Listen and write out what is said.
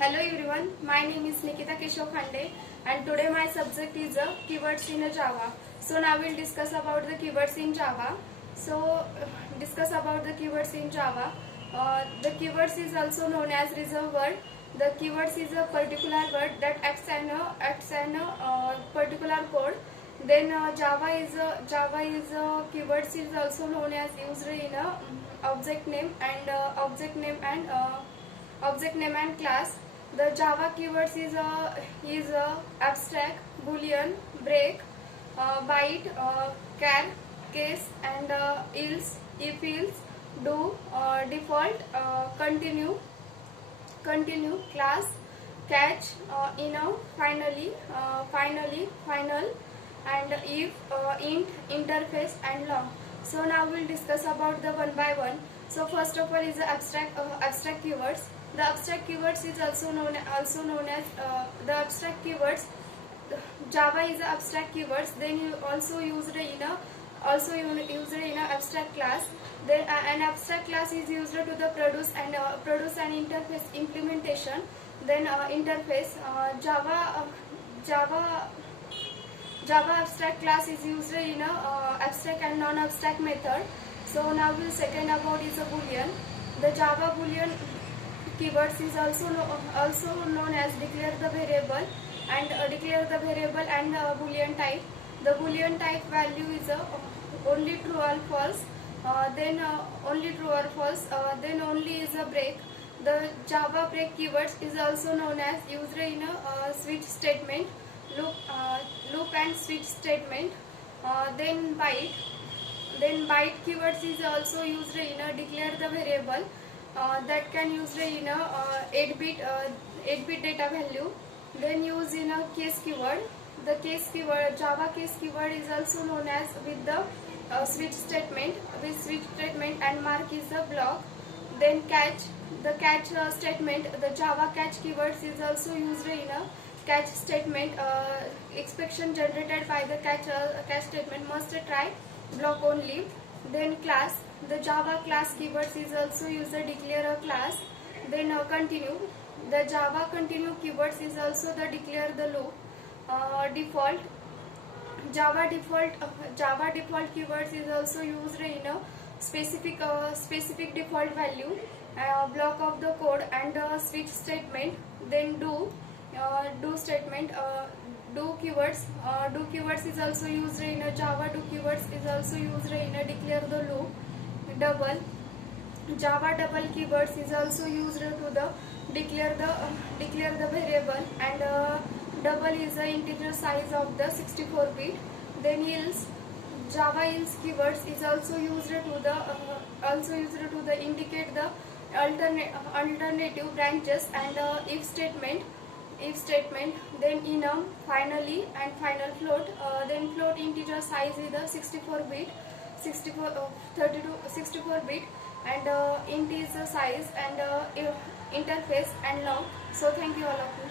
Hello everyone, my name is Nikita Keshav Khande and today my subject is keywords in Java. So now we'll discuss about the keywords in Java. Discuss about the keywords in Java. The keywords is also known as reserved word. The keywords is a particular word that acts an particular code. Then Java is a keywords is also known as used in a object name and class. The Java keywords is abstract, boolean, break, byte, char, case, and if else, do, default, continue, class, catch, final, and if, int, interface, and long. So now we'll discuss about the one by one. So first of all is the abstract keywords. The abstract keywords is also known as the abstract keywords. Java is a abstract keywords. Then you also used in a abstract class. Then an abstract class is used to the produce and interface implementation. Then interface Java abstract class is used in a abstract and non-abstract method. So now we'll second about is a boolean. The Java boolean keywords is also known as declare the variable and boolean type. The boolean type value is only true or false. Only true or false. Then only is a break. The Java break keywords is also known as used in a switch statement, loop and switch statement. Then byte keywords is also used in a declare the variable. That can use in a 8-bit data value. Then use in a case keyword. The case keyword, Java case keyword is also known as with the switch statement. With switch statement and mark is the block. Then catch, the catch statement. The Java catch keywords is also used in a catch statement. Expression generated by the catch statement must try block only. Then class, the Java class keywords is also used to declare a class. Then continue, the Java continue keywords is also the declare the loop. Default, Java default keywords is also used in a specific default value, block of the code and switch statement. Then do statement. Do keywords is also used in a Java. Do keywords is also used in a declare the loop. Double, Java double keywords is also used to the declare the variable, and double is the integer size of the 64-bit. Then else, Java else keywords is also used to the indicate the alternative branches and if statement. Then enum, finally, and final float. Then float integer size is the 64-bit, 64-bit, and int is the size and interface and long. So thank you all of you.